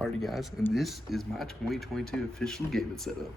Alrighty guys, and this is my 2022 official gaming setup.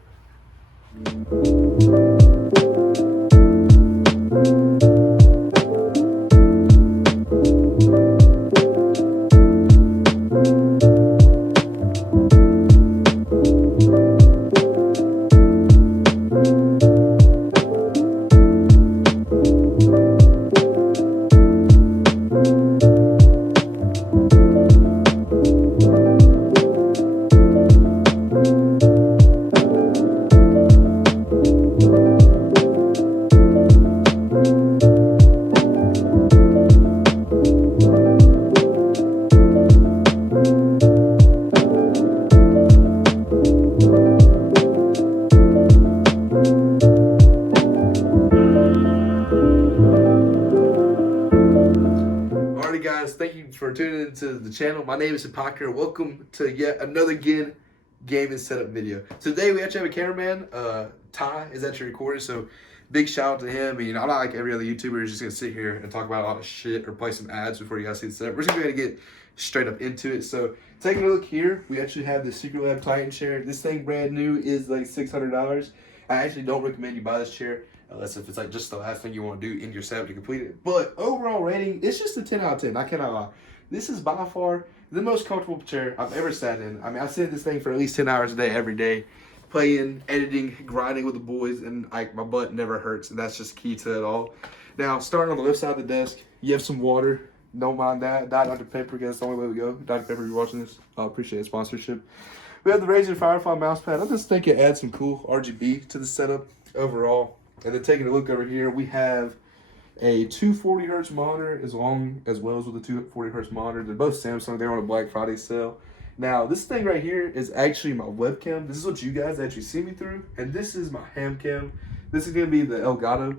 Alrighty guys, thank you for tuning into the channel. My name is Hypocrisy. Welcome to yet another gaming setup video. Today we actually have a cameraman. Ty is actually recording, so big shout out to him. And, I'm not like every other YouTuber who's just gonna sit here and talk about a lot of shit or play some ads before you guys see the setup. We're just gonna get straight up into it. So taking a look here, we actually have the Secret Lab Titan chair. This thing brand new is like $600. I actually don't recommend you buy this chair unless if it's like just the last thing you want to do in your setup to complete it. But overall rating, it's just a 10 out of 10. I cannot lie. This is by far the most comfortable chair I've ever sat in. I mean, I sit in this thing for at least 10 hours a day, every day, playing, editing, grinding with the boys, and like my butt never hurts, and that's just key to it all. Now, starting on the left side of the desk, you have some water. Don't mind that. Dr. Pepper, because that's the only way we go. Dr. Pepper, you're watching this. I appreciate the sponsorship. We have the Razer Firefly mouse pad. I just think it adds some cool RGB to the setup overall. And then taking a look over here, we have a 240 hertz monitor as well as with a 240 hertz monitor. They're both Samsung. They're on a Black Friday sale. Now, this thing right here is actually my webcam. This is what you guys actually see me through. And this is my ham cam. This is going to be the Elgato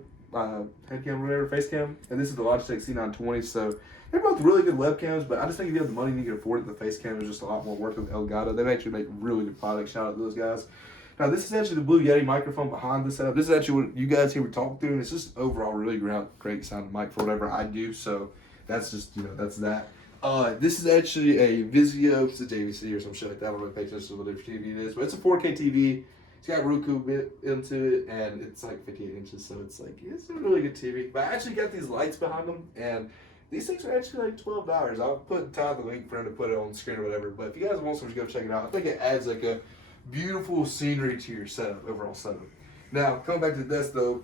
head cam, whatever, face cam. And this is the Logitech C920. So they're both really good webcams, but I just think if you have the money and you can afford it, the face cam is just a lot more worth with Elgato. They actually make really good products. Shout out to those guys. Now, this is actually the Blue Yeti microphone behind the setup. This is actually what you guys here were talking through, and it's just overall really great sounding mic for whatever I do. So that's just, that's that. This is actually a Vizio. It's a JVC or some shit like that. I don't really pay attention to what different TV it is, but it's a 4K TV. It's got Roku bit into it, and it's like 58 inches, so it's a really good TV. But I actually got these lights behind them, and these things are actually like $12. I'll put the link for him to put it on the screen or whatever. But if you guys want some, just go check it out. I think it adds like a beautiful scenery to your overall setup. Now, coming back to the desk though,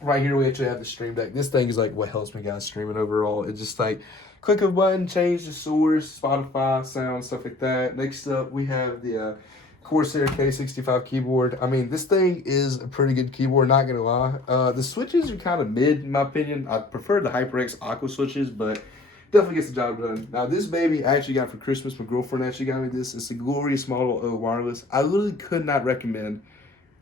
right here we actually have the Stream Deck. This thing is like what helps me guys streaming overall. It's just like click a button, change the source, Spotify, sound, stuff like that. Next up, we have the Corsair K65 keyboard. I mean, this thing is a pretty good keyboard, not gonna lie. The switches are kind of mid in my opinion. I prefer the HyperX Aqua switches, but definitely gets the job done. Now, this baby I actually got for Christmas. My girlfriend actually got me this. It's the Glorious Model O wireless. I literally could not recommend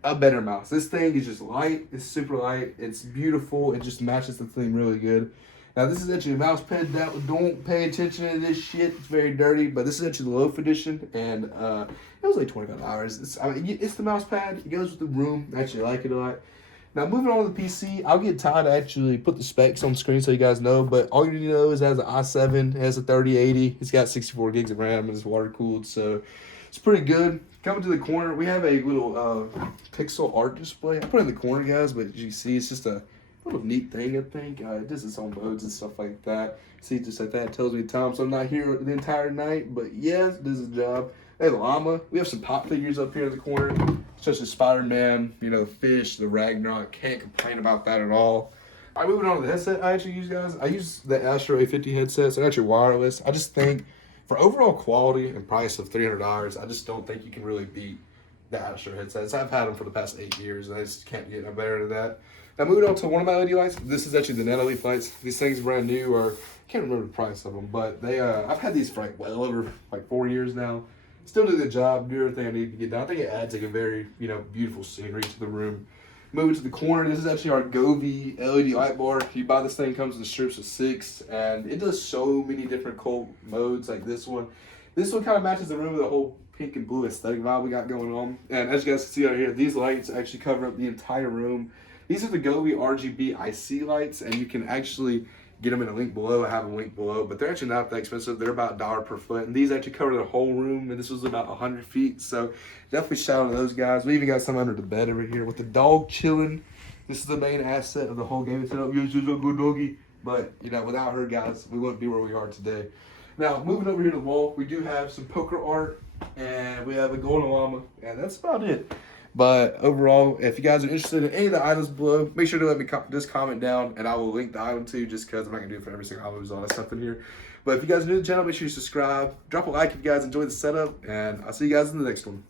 a better mouse. This thing is just light. It's super light. It's beautiful. It just matches the theme really good. Now, this is actually a mouse pad. Don't pay attention to this shit. It's very dirty, but this is actually the Loaf edition, and it was like $25. It's the mouse pad. It goes with the room. I actually like it a lot. Now, moving on to the PC, I'll get Ty to actually put the specs on the screen so you guys know, but all you need to know is it has an i7, it has a 3080, it's got 64 gigs of RAM, and it's water-cooled, so it's pretty good. Coming to the corner, we have a little pixel art display. I put it in the corner, guys, but as you see, it's just a little neat thing, I think. It does its own modes and stuff like that. See, just like that, it tells me the time, so I'm not here the entire night, but yes, it does its job. Hey, llama. We have some pop figures up here in the corner, such as Spider-Man, Fish, the Ragnarok. Can't complain about that at all. All right, moving on to the headset I actually use, guys. I use the Astro A50 headsets. They're actually wireless. I just think for overall quality and price of $300, I just don't think you can really beat the Astro headsets. I've had them for the past 8 years, and I just can't get no better than that. Now, moving on to one of my LED lights. This is actually the NetElite lights. These things are brand new, or I can't remember the price of them, but they I've had these for like well over 4 years now. Still do the job, do everything I need to get done. I think it adds like a very, beautiful scenery to the room. Moving to the corner, this is actually our Govee LED light bar. If you buy this thing, it comes in strips of 6, and it does so many different cold modes like this one. This one kind of matches the room with the whole pink and blue aesthetic vibe we got going on. And as you guys can see out here, these lights actually cover up the entire room. These are the Govee RGB IC lights, and you can actually get them in a link below. I have a link below, but they're actually not that expensive. They're about $1 per foot, and these actually cover the whole room, and this was about 100 feet. So definitely shout out to those guys. We even got some under the bed over here with the dog chilling. This is the main asset of the whole game setup. Yes, she's a good doggy. But, you know, without her, guys, we wouldn't be where we are today. Now, moving over here to the wall, we do have some poker art, and we have a golden llama, and that's about it. But overall, if you guys are interested in any of the items below, make sure to let me just comment down, and I will link the item to you, just because I'm not going to do it for every single item. There's all that stuff in here. But if you guys are new to the channel, make sure you subscribe. Drop a like if you guys enjoy the setup, and I'll see you guys in the next one.